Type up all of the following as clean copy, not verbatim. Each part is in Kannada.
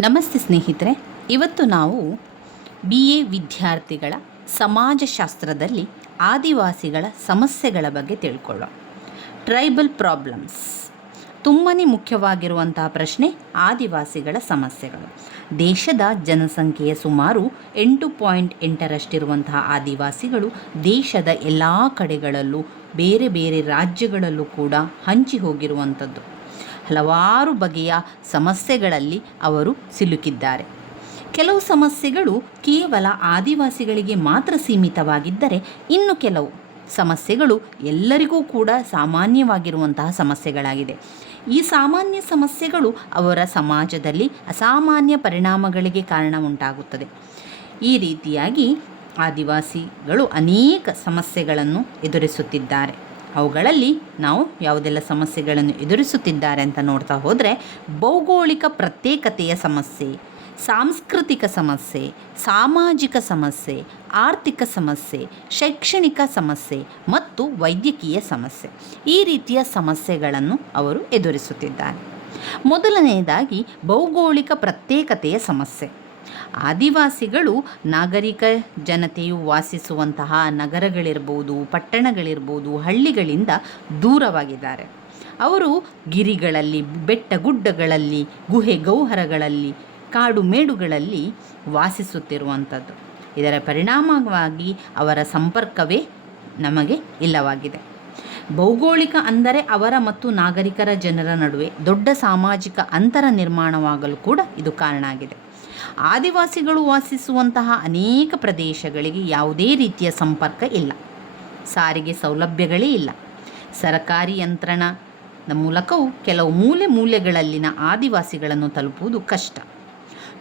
ನಮಸ್ತೆ ಸ್ನೇಹಿತರೆ, ಇವತ್ತು ನಾವು BA ವಿದ್ಯಾರ್ಥಿಗಳ ಸಮಾಜಶಾಸ್ತ್ರದಲ್ಲಿ ಆದಿವಾಸಿಗಳ ಸಮಸ್ಯೆಗಳ ಬಗ್ಗೆ ತಿಳ್ಕೊಳ್ಳೋಣ. ಟ್ರೈಬಲ್ ಪ್ರಾಬ್ಲಮ್ಸ್ ತುಂಬಾ ಮುಖ್ಯವಾಗಿರುವಂತಹ ಪ್ರಶ್ನೆ. ಆದಿವಾಸಿಗಳ ಸಮಸ್ಯೆಗಳು. ದೇಶದ ಜನಸಂಖ್ಯೆಯ ಸುಮಾರು 8.8ರಷ್ಟಿರುವಂತಹ ಆದಿವಾಸಿಗಳು ದೇಶದ ಎಲ್ಲ ಕಡೆಗಳಲ್ಲೂ ಬೇರೆ ಬೇರೆ ರಾಜ್ಯಗಳಲ್ಲೂ ಕೂಡ ಹಂಚಿ ಹೋಗಿರುವಂಥದ್ದು. ಹಲವಾರು ಬಗೆಯ ಸಮಸ್ಯೆಗಳಲ್ಲಿ ಅವರು ಸಿಲುಕಿದ್ದಾರೆ. ಕೆಲವು ಸಮಸ್ಯೆಗಳು ಕೇವಲ ಆದಿವಾಸಿಗಳಿಗೆ ಮಾತ್ರ ಸೀಮಿತವಾಗಿದ್ದರೆ, ಇನ್ನು ಕೆಲವು ಸಮಸ್ಯೆಗಳು ಎಲ್ಲರಿಗೂ ಕೂಡ ಸಾಮಾನ್ಯವಾಗಿರುವಂತಹ ಸಮಸ್ಯೆಗಳಾಗಿದೆ. ಈ ಸಾಮಾನ್ಯ ಸಮಸ್ಯೆಗಳು ಅವರ ಸಮಾಜದಲ್ಲಿ ಅಸಾಮಾನ್ಯ ಪರಿಣಾಮಗಳಿಗೆ ಕಾರಣ ಉಂಟಾಗುತ್ತದೆ. ಈ ರೀತಿಯಾಗಿ ಆದಿವಾಸಿಗಳು ಅನೇಕ ಸಮಸ್ಯೆಗಳನ್ನು ಎದುರಿಸುತ್ತಿದ್ದಾರೆ. ಅವುಗಳಲ್ಲಿ ನಾವು ಯಾವುದೆಲ್ಲ ಸಮಸ್ಯೆಗಳನ್ನು ಎದುರಿಸುತ್ತಿದ್ದಾರೆ ಅಂತ ನೋಡ್ತಾ ಹೋದರೆ, ಭೌಗೋಳಿಕ ಪ್ರತ್ಯೇಕತೆಯ ಸಮಸ್ಯೆ, ಸಾಂಸ್ಕೃತಿಕ ಸಮಸ್ಯೆ, ಸಾಮಾಜಿಕ ಸಮಸ್ಯೆ, ಆರ್ಥಿಕ ಸಮಸ್ಯೆ, ಶೈಕ್ಷಣಿಕ ಸಮಸ್ಯೆ ಮತ್ತು ವೈದ್ಯಕೀಯ ಸಮಸ್ಯೆ. ಈ ರೀತಿಯ ಸಮಸ್ಯೆಗಳನ್ನು ಅವರು ಎದುರಿಸುತ್ತಿದ್ದಾರೆ. ಮೊದಲನೆಯದಾಗಿ ಭೌಗೋಳಿಕ ಪ್ರತ್ಯೇಕತೆಯ ಸಮಸ್ಯೆ. ಆದಿವಾಸಿಗಳು ನಾಗರಿಕ ಜನತೆಯು ವಾಸಿಸುವಂತಹ ನಗರಗಳಿರ್ಬೋದು, ಪಟ್ಟಣಗಳಿರ್ಬೋದು, ಹಳ್ಳಿಗಳಿಂದ ದೂರವಾಗಿದ್ದಾರೆ. ಅವರು ಗಿರಿಗಳಲ್ಲಿ, ಬೆಟ್ಟಗುಡ್ಡಗಳಲ್ಲಿ, ಗುಹೆ ಗೌಹರಗಳಲ್ಲಿ, ಕಾಡು ಮೇಡುಗಳಲ್ಲಿ ವಾಸಿಸುತ್ತಿರುವಂಥದ್ದು. ಇದರ ಪರಿಣಾಮವಾಗಿ ಅವರ ಸಂಪರ್ಕವೇ ನಮಗೆ ಇಲ್ಲವಾಗಿದೆ. ಭೌಗೋಳಿಕ ಅಂದರೆ ಅವರ ಮತ್ತು ನಾಗರಿಕರ ಜನರ ನಡುವೆ ದೊಡ್ಡ ಸಾಮಾಜಿಕ ಅಂತರ ನಿರ್ಮಾಣವಾಗಲು ಕೂಡ ಇದು ಕಾರಣ ಆಗಿದೆ. ಆದಿವಾಸಿಗಳು ವಾಸಿಸುವಂತಹ ಅನೇಕ ಪ್ರದೇಶಗಳಿಗೆ ಯಾವುದೇ ರೀತಿಯ ಸಂಪರ್ಕ ಇಲ್ಲ. ಸಾರಿಗೆ ಸೌಲಭ್ಯಗಳೇ ಇಲ್ಲ. ಸರಕಾರಿ ಯಂತ್ರಣದ ಮೂಲಕವೂ ಕೆಲವು ಮೂಲೆಗಳಲ್ಲಿನ ಆದಿವಾಸಿಗಳನ್ನು ತಲುಪುವುದು ಕಷ್ಟ.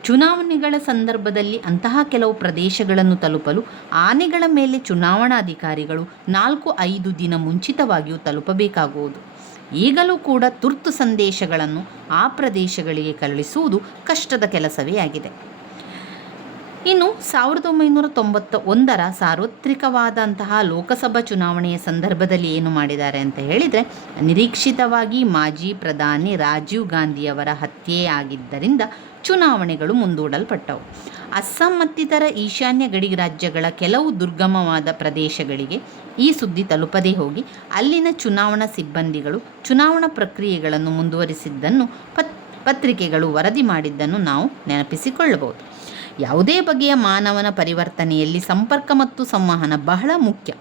ಚುನಾವಣೆಗಳ ಸಂದರ್ಭದಲ್ಲಿ ಅಂತಹ ಕೆಲವು ಪ್ರದೇಶಗಳನ್ನು ತಲುಪಲು ಆನೆಗಳ ಮೇಲೆ ಚುನಾವಣಾಧಿಕಾರಿಗಳು 4-5 ದಿನ ಮುಂಚಿತವಾಗಿಯೂ ತಲುಪಬೇಕಾಗುವುದು. ಈಗಲೂ ಕೂಡ ತುರ್ತು ಸಂದೇಶಗಳನ್ನು ಆ ಪ್ರದೇಶಗಳಿಗೆ ಕಳುಹಿಸುವುದು ಕಷ್ಟದ ಕೆಲಸವೇ ಆಗಿದೆ. ಇನ್ನು 1991ರ ಸಾರ್ವತ್ರಿಕವಾದಂತಹ ಲೋಕಸಭಾ ಚುನಾವಣೆಯ ಸಂದರ್ಭದಲ್ಲಿ ಏನು ಮಾಡಿದ್ದಾರೆ ಅಂತ ಹೇಳಿದರೆ, ನಿರೀಕ್ಷಿತವಾಗಿ ಮಾಜಿ ಪ್ರಧಾನಿ ರಾಜೀವ್ ಗಾಂಧಿಯವರ ಹತ್ಯೆ ಆಗಿದ್ದರಿಂದ ಚುನಾವಣೆಗಳು ಮುಂದೂಡಲ್ಪಟ್ಟವು. ಅಸ್ಸಾಂ ಮತ್ತಿತರ ಈಶಾನ್ಯ ಗಡಿ ರಾಜ್ಯಗಳ ಕೆಲವು ದುರ್ಗಮವಾದ ಪ್ರದೇಶಗಳಿಗೆ ಈ ಸುದ್ದಿ ತಲುಪದೇ ಹೋಗಿ ಅಲ್ಲಿನ ಚುನಾವಣಾ ಸಿಬ್ಬಂದಿಗಳು ಚುನಾವಣಾ ಪ್ರಕ್ರಿಯೆಗಳನ್ನು ಮುಂದುವರಿಸಿದ್ದನ್ನು ಪತ್ರಿಕೆಗಳು ವರದಿ ಮಾಡಿದ್ದನ್ನು ನಾವು ನೆನಪಿಸಿಕೊಳ್ಳಬಹುದು. ಯಾವುದೇ ಬಗೆಯ ಮಾನವನ ಪರಿವರ್ತನೆಯಲ್ಲಿ ಸಂಪರ್ಕ ಮತ್ತು ಸಂವಹನ ಬಹಳ ಮುಖ್ಯ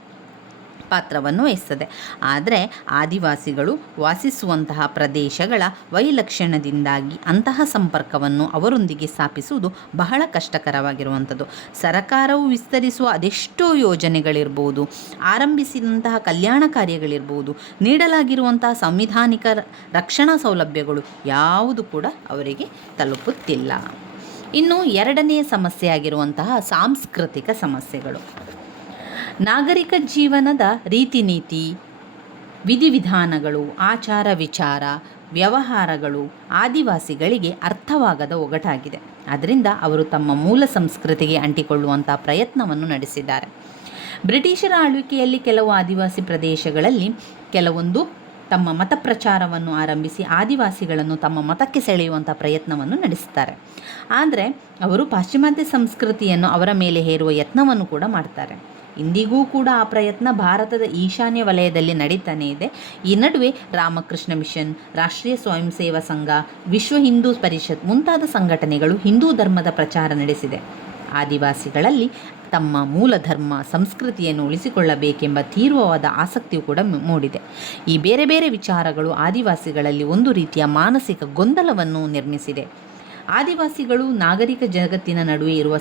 ಪಾತ್ರವನ್ನು ವಹಿಸ್ತದೆ. ಆದರೆ ಆದಿವಾಸಿಗಳು ವಾಸಿಸುವಂತಹ ಪ್ರದೇಶಗಳ ವೈಲಕ್ಷಣ್ಯದಿಂದಾಗಿ ಅಂತಹ ಸಂಪರ್ಕವನ್ನು ಅವರೊಂದಿಗೆ ಸ್ಥಾಪಿಸುವುದು ಬಹಳ ಕಷ್ಟಕರವಾಗಿರುವಂಥದ್ದು. ಸರಕಾರವು ವಿಸ್ತರಿಸುವ ಅದೆಷ್ಟೋ ಯೋಜನೆಗಳಿರ್ಬೋದು, ಆರಂಭಿಸಿದಂತಹ ಕಲ್ಯಾಣ ಕಾರ್ಯಗಳಿರ್ಬೋದು, ನೀಡಲಾಗಿರುವಂತಹ ಸಂವಿಧಾನಿಕ ರಕ್ಷಣಾ ಸೌಲಭ್ಯಗಳು ಯಾವುದು ಕೂಡ ಅವರಿಗೆ ತಲುಪುತ್ತಿಲ್ಲ. ಇನ್ನು ಎರಡನೆಯ ಸಮಸ್ಯೆಯಾಗಿರುವಂತಹ ಸಾಂಸ್ಕೃತಿಕ ಸಮಸ್ಯೆಗಳು. ನಾಗರಿಕ ಜೀವನದ ರೀತಿ ನೀತಿ, ವಿಧಿವಿಧಾನಗಳು, ಆಚಾರ ವಿಚಾರ, ವ್ಯವಹಾರಗಳು ಆದಿವಾಸಿಗಳಿಗೆ ಅರ್ಥವಾಗದ ಒಗಟಾಗಿದೆ. ಅದರಿಂದ ಅವರು ತಮ್ಮ ಮೂಲ ಸಂಸ್ಕೃತಿಗೆ ಅಂಟಿಕೊಳ್ಳುವಂಥ ಪ್ರಯತ್ನವನ್ನು ನಡೆಸಿದ್ದಾರೆ. ಬ್ರಿಟಿಷರ ಆಳ್ವಿಕೆಯಲ್ಲಿ ಕೆಲವು ಆದಿವಾಸಿ ಪ್ರದೇಶಗಳಲ್ಲಿ ಕೆಲವೊಂದು ತಮ್ಮ ಮತ ಪ್ರಚಾರವನ್ನು ಆರಂಭಿಸಿ ಆದಿವಾಸಿಗಳನ್ನು ತಮ್ಮ ಮತಕ್ಕೆ ಸೆಳೆಯುವಂಥ ಪ್ರಯತ್ನವನ್ನು ನಡೆಸುತ್ತಾರೆ. ಆದರೆ ಅವರು ಪಾಶ್ಚಿಮಾತ್ಯ ಸಂಸ್ಕೃತಿಯನ್ನು ಅವರ ಮೇಲೆ ಹೇರುವ ಯತ್ನವನ್ನು ಕೂಡ ಮಾಡ್ತಾರೆ. ಇಂದಿಗೂ ಕೂಡ ಆ ಪ್ರಯತ್ನ ಭಾರತದ ಈಶಾನ್ಯ ವಲಯದಲ್ಲಿ ನಡೀತಾನೇ ಇದೆ. ಈ ನಡುವೆ ರಾಮಕೃಷ್ಣ ಮಿಷನ್, ರಾಷ್ಟ್ರೀಯ ಸ್ವಯಂ ಸೇವಾ ಸಂಘ, ವಿಶ್ವ ಹಿಂದೂ ಪರಿಷತ್ ಮುಂತಾದ ಸಂಘಟನೆಗಳು ಹಿಂದೂ ಧರ್ಮದ ಪ್ರಚಾರ ನಡೆಸಿದೆ. ಆದಿವಾಸಿಗಳಲ್ಲಿ ತಮ್ಮ ಮೂಲ ಧರ್ಮ ಸಂಸ್ಕೃತಿಯನ್ನು ಉಳಿಸಿಕೊಳ್ಳಬೇಕೆಂಬ ತೀವ್ರವಾದ ಆಸಕ್ತಿಯು ಕೂಡ ಮೂಡಿದೆ. ಈ ಬೇರೆ ಬೇರೆ ವಿಚಾರಗಳು ಆದಿವಾಸಿಗಳಲ್ಲಿ ಒಂದು ರೀತಿಯ ಮಾನಸಿಕ ಗೊಂದಲವನ್ನು ನಿರ್ಮಿಸಿದೆ. ಆದಿವಾಸಿಗಳು ನಾಗರಿಕ ಜಗತ್ತಿನ ನಡುವೆ ಇರುವ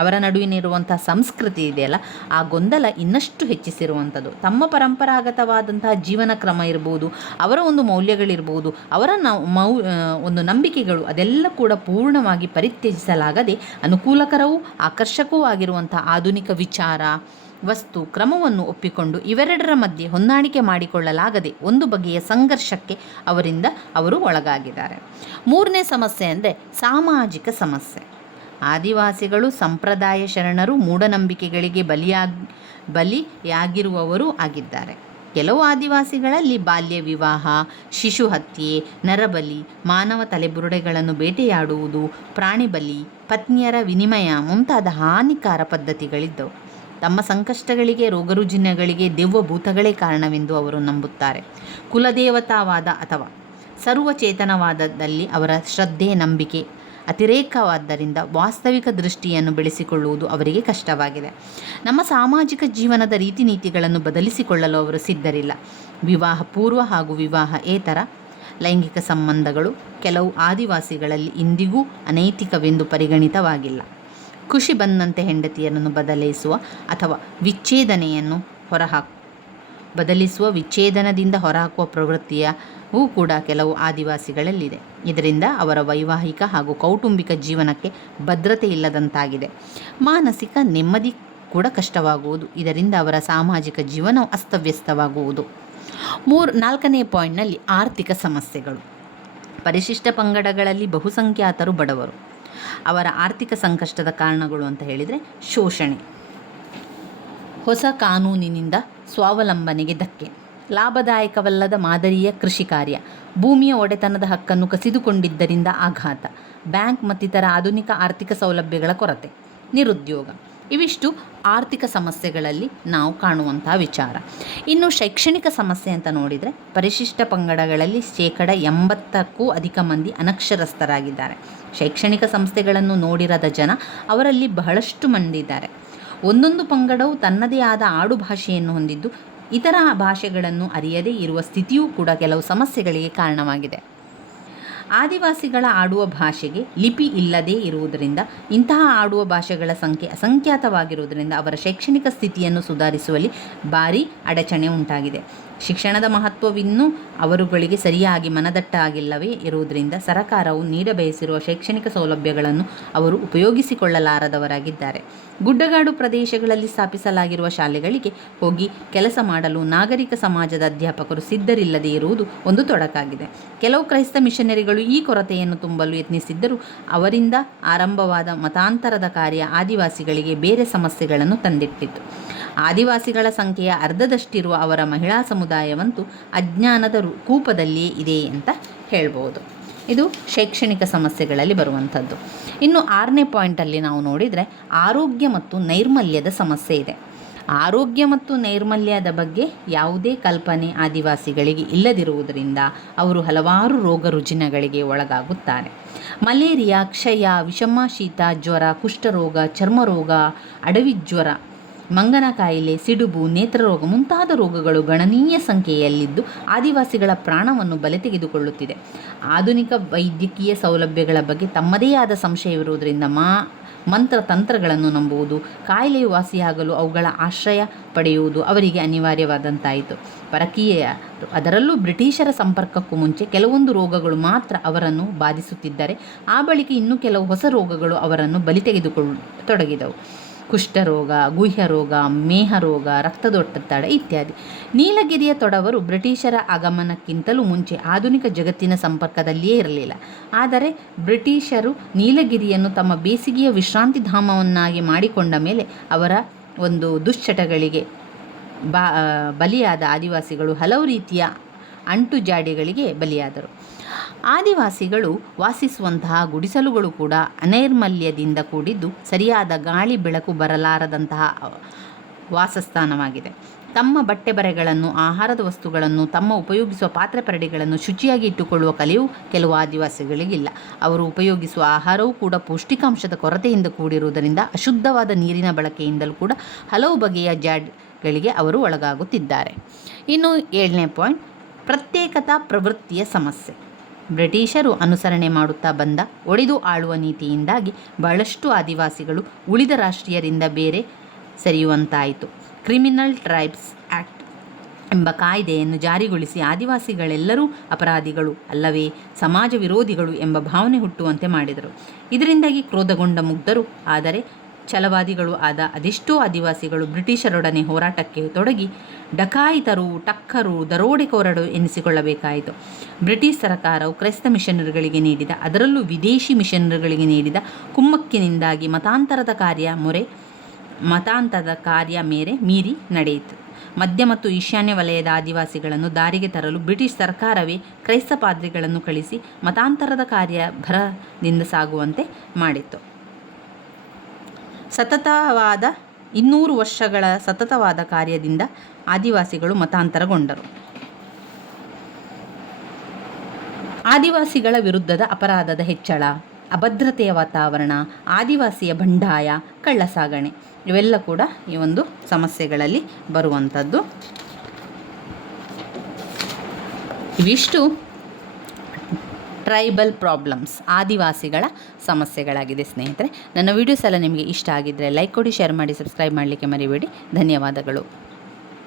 ಅವರ ನಡುವಿನಿರುವಂಥ ಸಂಸ್ಕೃತಿ ಇದೆಯಲ್ಲ, ಆ ಗೊಂದಲ ಇನ್ನಷ್ಟು ಹೆಚ್ಚಿಸಿರುವಂಥದ್ದು. ತಮ್ಮ ಪರಂಪರಾಗತವಾದಂತಹ ಜೀವನ ಕ್ರಮ ಇರ್ಬೋದು, ಅವರ ಒಂದು ಮೌಲ್ಯಗಳಿರ್ಬೋದು, ಅವರ ಒಂದು ನಂಬಿಕೆಗಳು ಅದೆಲ್ಲ ಕೂಡ ಪೂರ್ಣವಾಗಿ ಪರಿತ್ಯಜಿಸಲಾಗದೆ ಅನುಕೂಲಕರವೂ ಆಕರ್ಷಕವೂ ಆಗಿರುವಂಥ ಆಧುನಿಕ ವಿಚಾರ, ವಸ್ತು, ಕ್ರಮವನ್ನು ಒಪ್ಪಿಕೊಂಡು ಇವೆರಡರ ಮಧ್ಯೆ ಹೊಂದಾಣಿಕೆ ಮಾಡಿಕೊಳ್ಳಲಾಗದೆ ಒಂದು ಬಗೆಯ ಸಂಘರ್ಷಕ್ಕೆ ಅವರು ಒಳಗಾಗಿದ್ದಾರೆ. ಮೂರನೇ ಸಮಸ್ಯೆ ಅಂದರೆ ಸಾಮಾಜಿಕ ಸಮಸ್ಯೆ. ಆದಿವಾಸಿಗಳು ಸಂಪ್ರದಾಯ ಶರಣರು, ಮೂಢನಂಬಿಕೆಗಳಿಗೆ ಬಲಿಯಾಗಿರುವವರೂ ಆಗಿದ್ದಾರೆ. ಕೆಲವು ಆದಿವಾಸಿಗಳಲ್ಲಿ ಬಾಲ್ಯ ವಿವಾಹ, ಶಿಶು ಹತ್ಯೆ, ನರಬಲಿ, ಮಾನವ ತಲೆಬುರುಡೆಗಳನ್ನು ಬೇಟೆಯಾಡುವುದು, ಪ್ರಾಣಿ ಬಲಿ, ಪತ್ನಿಯರ ವಿನಿಮಯ ಮುಂತಾದ ಹಾನಿಕಾರ ಪದ್ಧತಿಗಳಿದ್ದವು. ತಮ್ಮ ಸಂಕಷ್ಟಗಳಿಗೆ, ರೋಗರುಜಿನಗಳಿಗೆ ದೆವ್ವಭೂತಗಳೇ ಕಾರಣವೆಂದು ಅವರು ನಂಬುತ್ತಾರೆ. ಕುಲದೇವತಾವಾದ ಅಥವಾ ಸರ್ವಚೇತನವಾದದಲ್ಲಿ ಅವರ ಶ್ರದ್ಧೆ, ನಂಬಿಕೆ ಅತಿರೇಕವಾದ್ದರಿಂದ ವಾಸ್ತವಿಕ ದೃಷ್ಟಿಯನ್ನು ಬೆಳೆಸಿಕೊಳ್ಳುವುದು ಅವರಿಗೆ ಕಷ್ಟವಾಗಿದೆ. ನಮ್ಮ ಸಾಮಾಜಿಕ ಜೀವನದ ರೀತಿ ನೀತಿಗಳನ್ನು ಬದಲಿಸಿಕೊಳ್ಳಲು ಅವರು ಸಿದ್ಧರಿಲ್ಲ. ವಿವಾಹ ಪೂರ್ವ ಹಾಗೂ ವಿವಾಹೇತರ ಲೈಂಗಿಕ ಸಂಬಂಧಗಳು ಕೆಲವು ಆದಿವಾಸಿಗಳಲ್ಲಿ ಇಂದಿಗೂ ಅನೈತಿಕವೆಂದು ಪರಿಗಣಿತವಾಗಿಲ್ಲ. ಖುಷಿ ಬಂದಂತೆ ಹೆಂಡತಿಯರನ್ನು ಬದಲಿಸುವ ಅಥವಾ ವಿಚ್ಛೇದನದಿಂದ ಹೊರಹಾಕುವ ಪ್ರವೃತ್ತಿಯೂ ಕೂಡ ಕೆಲವು ಆದಿವಾಸಿಗಳಲ್ಲಿದೆ. ಇದರಿಂದ ಅವರ ವೈವಾಹಿಕ ಹಾಗೂ ಕೌಟುಂಬಿಕ ಜೀವನಕ್ಕೆ ಭದ್ರತೆ ಇಲ್ಲದಂತಾಗಿದೆ. ಮಾನಸಿಕ ನೆಮ್ಮದಿ ಕೂಡ ಕಷ್ಟವಾಗುವುದು. ಇದರಿಂದ ಅವರ ಸಾಮಾಜಿಕ ಜೀವನವು ಅಸ್ತವ್ಯಸ್ತವಾಗುವುದು. 4ನೇ ಪಾಯಿಂಟ್ನಲ್ಲಿ ಆರ್ಥಿಕ ಸಮಸ್ಯೆಗಳು. ಪರಿಶಿಷ್ಟ ಪಂಗಡಗಳಲ್ಲಿ ಬಹುಸಂಖ್ಯಾತರು ಬಡವರು. ಅವರ ಆರ್ಥಿಕ ಸಂಕಷ್ಟದ ಕಾರಣಗಳು ಅಂತ ಹೇಳಿದರೆ ಶೋಷಣೆ, ಹೊಸ ಕಾನೂನಿನಿಂದ ಸ್ವಾವಲಂಬನೆಗೆ ಧಕ್ಕೆ, ಲಾಭದಾಯಕವಲ್ಲದ ಮಾದರಿಯ ಕೃಷಿ ಕಾರ್ಯ, ಭೂಮಿಯ ಒಡೆತನದ ಹಕ್ಕನ್ನು ಕಸಿದುಕೊಂಡಿದ್ದರಿಂದ ಆಘಾತ, ಬ್ಯಾಂಕ್ ಮತ್ತಿತರ ಆಧುನಿಕ ಆರ್ಥಿಕ ಸೌಲಭ್ಯಗಳ ಕೊರತೆ, ನಿರುದ್ಯೋಗ. ಇವಿಷ್ಟು ಆರ್ಥಿಕ ಸಮಸ್ಯೆಗಳಲ್ಲಿ ನಾವು ಕಾಣುವಂತಹ ವಿಚಾರ. ಇನ್ನು ಶೈಕ್ಷಣಿಕ ಸಮಸ್ಯೆ ಅಂತ ನೋಡಿದರೆ ಪರಿಶಿಷ್ಟ ಪಂಗಡಗಳಲ್ಲಿ 80%ಕ್ಕೂ ಅಧಿಕ ಮಂದಿ ಅನಕ್ಷರಸ್ಥರಾಗಿದ್ದಾರೆ. ಶೈಕ್ಷಣಿಕ ಸಂಸ್ಥೆಗಳನ್ನು ನೋಡಿರದ ಜನ ಅವರಲ್ಲಿ ಬಹಳಷ್ಟು ಮಂದಿ ಇದ್ದಾರೆ. ಒಂದೊಂದು ಪಂಗಡವು ತನ್ನದೇ ಆದ ಆಡು ಭಾಷೆಯನ್ನು ಹೊಂದಿದ್ದು ಇತರ ಭಾಷೆಗಳನ್ನು ಅರಿಯದೇ ಇರುವ ಸ್ಥಿತಿಯೂ ಕೂಡ ಕೆಲವು ಸಮಸ್ಯೆಗಳಿಗೆ ಕಾರಣವಾಗಿದೆ. ಆದಿವಾಸಿಗಳ ಆಡುವ ಭಾಷೆಗೆ ಲಿಪಿ ಇಲ್ಲದೇ ಇರುವುದರಿಂದ ಇಂತಹ ಆಡುವ ಭಾಷೆಗಳ ಸಂಖ್ಯೆ ಅಸಂಖ್ಯಾತವಾಗಿರುವುದರಿಂದ ಅವರ ಶೈಕ್ಷಣಿಕ ಸ್ಥಿತಿಯನ್ನು ಸುಧಾರಿಸುವಲ್ಲಿ ಭಾರೀ ಅಡಚಣೆ ಉಂಟಾಗಿದೆ. ಶಿಕ್ಷಣದ ಮಹತ್ವವಿನ್ನೂ ಅವರುಗಳಿಗೆ ಸರಿಯಾಗಿ ಮನದಟ್ಟಾಗಿಲ್ಲವೇ ಇರುವುದರಿಂದ ಸರಕಾರವು ನೀಡಬಯಸಿರುವ ಶೈಕ್ಷಣಿಕ ಸೌಲಭ್ಯಗಳನ್ನು ಅವರು ಉಪಯೋಗಿಸಿಕೊಳ್ಳಲಾರದವರಾಗಿದ್ದಾರೆ. ಗುಡ್ಡಗಾಡು ಪ್ರದೇಶಗಳಲ್ಲಿ ಸ್ಥಾಪಿಸಲಾಗಿರುವ ಶಾಲೆಗಳಿಗೆ ಹೋಗಿ ಕೆಲಸ ಮಾಡಲು ನಾಗರಿಕ ಸಮಾಜದ ಅಧ್ಯಾಪಕರು ಸಿದ್ಧರಿಲ್ಲದೇ ಇರುವುದು ಒಂದು ತೊಡಕಾಗಿದೆ. ಕೆಲವು ಕ್ರೈಸ್ತ ಮಿಷನರಿಗಳು ಈ ಕೊರತೆಯನ್ನು ತುಂಬಲು ಯತ್ನಿಸಿದ್ದರೂ ಅವರಿಂದ ಆರಂಭವಾದ ಮತಾಂತರದ ಕಾರ್ಯ ಆದಿವಾಸಿಗಳಿಗೆ ಬೇರೆ ಸಮಸ್ಯೆಗಳನ್ನು ತಂದಿಟ್ಟಿತು. ಆದಿವಾಸಿಗಳ ಸಂಖ್ಯೆಯ ಅರ್ಧದಷ್ಟಿರುವ ಅವರ ಮಹಿಳಾ ಸಮುದಾಯವಂತೂ ಅಜ್ಞಾನದ ಕೂಪದಲ್ಲಿಯೇ ಇದೆ ಅಂತ ಹೇಳ್ಬೋದು. ಇದು ಶೈಕ್ಷಣಿಕ ಸಮಸ್ಯೆಗಳಲ್ಲಿ ಬರುವಂಥದ್ದು. ಇನ್ನು 6ನೇ ಪಾಯಿಂಟಲ್ಲಿ ನಾವು ನೋಡಿದರೆ ಆರೋಗ್ಯ ಮತ್ತು ನೈರ್ಮಲ್ಯದ ಸಮಸ್ಯೆ ಇದೆ. ಆರೋಗ್ಯ ಮತ್ತು ನೈರ್ಮಲ್ಯದ ಬಗ್ಗೆ ಯಾವುದೇ ಕಲ್ಪನೆ ಆದಿವಾಸಿಗಳಿಗೆ ಇಲ್ಲದಿರುವುದರಿಂದ ಅವರು ಹಲವಾರು ರೋಗ ರುಜಿನಗಳಿಗೆ ಒಳಗಾಗುತ್ತಾರೆ. ಮಲೇರಿಯಾ, ಕ್ಷಯ, ವಿಷಮ ಶೀತ, ಜ್ವರ, ಕುಷ್ಠರೋಗ, ಚರ್ಮರೋಗ, ಅಡವಿ ಜ್ವರ, ಮಂಗನ ಕಾಯಿಲೆ, ಸಿಡುಬು, ನೇತ್ರರೋಗ ಮುಂತಾದ ರೋಗಗಳು ಗಣನೀಯ ಸಂಖ್ಯೆಯಲ್ಲಿದ್ದು ಆದಿವಾಸಿಗಳ ಪ್ರಾಣವನ್ನು ಬಲೆ ತೆಗೆದುಕೊಳ್ಳುತ್ತಿದೆ. ಆಧುನಿಕ ವೈದ್ಯಕೀಯ ಸೌಲಭ್ಯಗಳ ಬಗ್ಗೆ ತಮ್ಮದೇ ಆದ ಸಂಶಯವಿರುವುದರಿಂದ ಮಂತ್ರ ತಂತ್ರಗಳನ್ನು ನಂಬುವುದು, ಕಾಯಿಲೆಯು ವಾಸಿಯಾಗಲು ಅವುಗಳ ಆಶ್ರಯ ಪಡೆಯುವುದು ಅವರಿಗೆ ಅನಿವಾರ್ಯವಾದಂತಾಯಿತು. ಪರಕೀಯ, ಅದರಲ್ಲೂ ಬ್ರಿಟಿಷರ ಸಂಪರ್ಕಕ್ಕೂ ಮುಂಚೆ ಕೆಲವೊಂದು ರೋಗಗಳು ಮಾತ್ರ ಅವರನ್ನು ಬಾಧಿಸುತ್ತಿದ್ದರೆ ಆ ಬಳಿಕ ಇನ್ನೂ ಕೆಲವು ಹೊಸ ರೋಗಗಳು ಅವರನ್ನು ಬಲಿ ತೆಗೆದುಕೊಳ್ಳತೊಡಗಿದವು. ಕುಷ್ಠರೋಗ, ಗುಹ್ಯರೋಗ, ಮೇಹರೋಗ, ರಕ್ತದೊತ್ತಡ ಇತ್ಯಾದಿ. ನೀಲಗಿರಿಯ ತೊಡವರು ಬ್ರಿಟಿಷರ ಆಗಮನಕ್ಕಿಂತಲೂ ಮುಂಚೆ ಆಧುನಿಕ ಜಗತ್ತಿನ ಸಂಪರ್ಕದಲ್ಲಿಯೇ ಇರಲಿಲ್ಲ. ಆದರೆ ಬ್ರಿಟಿಷರು ನೀಲಗಿರಿಯನ್ನು ತಮ್ಮ ಬೇಸಿಗೆಯ ವಿಶ್ರಾಂತಿ ಧಾಮವನ್ನಾಗಿ ಮಾಡಿಕೊಂಡ ಮೇಲೆ ಅವರ ಒಂದು ದುಶ್ಚಟಗಳಿಗೆ ಬಲಿಯಾದ ಆದಿವಾಸಿಗಳು ಹಲವು ರೀತಿಯ ಅಂಟುಜಾಡಿಗಳಿಗೆ ಬಲಿಯಾದರು. ಆದಿವಾಸಿಗಳು ವಾಸಿಸುವಂತಹ ಗುಡಿಸಲುಗಳು ಕೂಡ ಅನೈರ್ಮಲ್ಯದಿಂದ ಕೂಡಿದ್ದು ಸರಿಯಾದ ಗಾಳಿ ಬೆಳಕು ಬರಲಾರದಂತಹ ವಾಸಸ್ಥಾನವಾಗಿದೆ. ತಮ್ಮ ಬಟ್ಟೆ ಬರೆಗಳನ್ನು, ಆಹಾರದ ವಸ್ತುಗಳನ್ನು, ತಮ್ಮ ಉಪಯೋಗಿಸುವ ಪಾತ್ರೆ ಪರಡಿಗಳನ್ನು ಶುಚಿಯಾಗಿ ಇಟ್ಟುಕೊಳ್ಳುವ ಕಲೆಯೂ ಕೆಲವು ಆದಿವಾಸಿಗಳಿಗಿಲ್ಲ. ಅವರು ಉಪಯೋಗಿಸುವ ಆಹಾರವೂ ಕೂಡ ಪೌಷ್ಟಿಕಾಂಶದ ಕೊರತೆಯಿಂದ ಕೂಡಿರುವುದರಿಂದ ಅಶುದ್ಧವಾದ ನೀರಿನ ಬಳಕೆಯಿಂದಲೂ ಕೂಡ ಹಲವು ಬಗೆಯ ಜಾಡ್ಗಳಿಗೆ ಅವರು ಒಳಗಾಗುತ್ತಿದ್ದಾರೆ. ಇನ್ನು 7ನೇ ಪಾಯಿಂಟ್, ಪ್ರತ್ಯೇಕತಾ ಪ್ರವೃತ್ತಿಯ ಸಮಸ್ಯೆ. ಬ್ರಿಟಿಷರು ಅನುಸರಣೆ ಮಾಡುತ್ತಾ ಬಂದ ಒಡೆದು ಆಳುವ ನೀತಿಯಿಂದಾಗಿ ಬಹಳಷ್ಟು ಆದಿವಾಸಿಗಳು ಉಳಿದ ರಾಷ್ಟ್ರೀಯರಿಂದ ಬೇರೆ ಸರಿಯುವಂತಾಯಿತು. ಕ್ರಿಮಿನಲ್ ಟ್ರೈಬ್ಸ್ ಆ್ಯಕ್ಟ್ ಎಂಬ ಕಾಯ್ದೆಯನ್ನು ಜಾರಿಗೊಳಿಸಿ ಆದಿವಾಸಿಗಳೆಲ್ಲರೂ ಅಪರಾಧಿಗಳು ಅಲ್ಲವೇ ಸಮಾಜ ವಿರೋಧಿಗಳು ಎಂಬ ಭಾವನೆ ಹುಟ್ಟುವಂತೆ ಮಾಡಿದರು. ಇದರಿಂದಾಗಿ ಕ್ರೋಧಗೊಂಡ ಮುಗ್ಧರು ಆದರೆ ಛಲವಾದಿಗಳು ಆದ ಅದೆಷ್ಟೋ ಆದಿವಾಸಿಗಳು ಬ್ರಿಟಿಷರೊಡನೆ ಹೋರಾಟಕ್ಕೆ ತೊಡಗಿ ಡಕಾಯಿತರು, ಟಕ್ಕರು, ದರೋಡೆಕೋರರು ಎನಿಸಿಕೊಳ್ಳಬೇಕಾಯಿತು. ಬ್ರಿಟಿಷ್ ಸರ್ಕಾರವು ಕ್ರೈಸ್ತ ಮಿಷನರಿಗಳಿಗೆ ನೀಡಿದ, ಅದರಲ್ಲೂ ವಿದೇಶಿ ಮಿಷನರಿಗಳಿಗೆ ನೀಡಿದ ಕುಮ್ಮಕ್ಕಿನಿಂದಾಗಿ ಮತಾಂತರದ ಕಾರ್ಯ ಮೀರಿ ನಡೆಯಿತು. ಮಧ್ಯ ಮತ್ತು ಈಶಾನ್ಯ ವಲಯದ ಆದಿವಾಸಿಗಳನ್ನು ದಾರಿಗೆ ತರಲು ಬ್ರಿಟಿಷ್ ಸರ್ಕಾರವೇ ಕ್ರೈಸ್ತ ಪಾದ್ರಿಗಳನ್ನು ಕಳಿಸಿ ಮತಾಂತರದ ಕಾರ್ಯ ಭರದಿಂದ ಸಾಗುವಂತೆ ಮಾಡಿತ್ತು. 200 ವರ್ಷಗಳ ಸತತವಾದ ಕಾರ್ಯದಿಂದ ಆದಿವಾಸಿಗಳು ಮತಾಂತರಗೊಂಡರು. ಆದಿವಾಸಿಗಳ ವಿರುದ್ಧದ ಅಪರಾಧದ ಹೆಚ್ಚಳ, ಅಭದ್ರತೆಯ ವಾತಾವರಣ, ಆದಿವಾಸಿಯ ಬಂಡಾಯ, ಕಳ್ಳಸಾಗಣೆ ಇವೆಲ್ಲ ಕೂಡ ಈ ಒಂದು ಸಮಸ್ಯೆಗಳಲ್ಲಿ ಬರುವಂಥದ್ದು. ಇವಿಷ್ಟು ಟ್ರೈಬಲ್ ಪ್ರಾಬ್ಲಮ್ಸ್, ಆದಿವಾಸಿಗಳ ಸಮಸ್ಯೆಗಳಾಗಿದೆ ಸ್ನೇಹಿತರೆ. ನನ್ನ ವೀಡಿಯೋಸ್ ಎಲ್ಲ ನಿಮಗೆ ಇಷ್ಟ ಆಗಿದ್ದರೆ ಲೈಕ್ ಕೊಡಿ, ಶೇರ್ ಮಾಡಿ, ಸಬ್ಸ್ಕ್ರೈಬ್ ಮಾಡಲಿಕ್ಕೆ ಮರಿಬೇಡಿ. ಧನ್ಯವಾದಗಳು.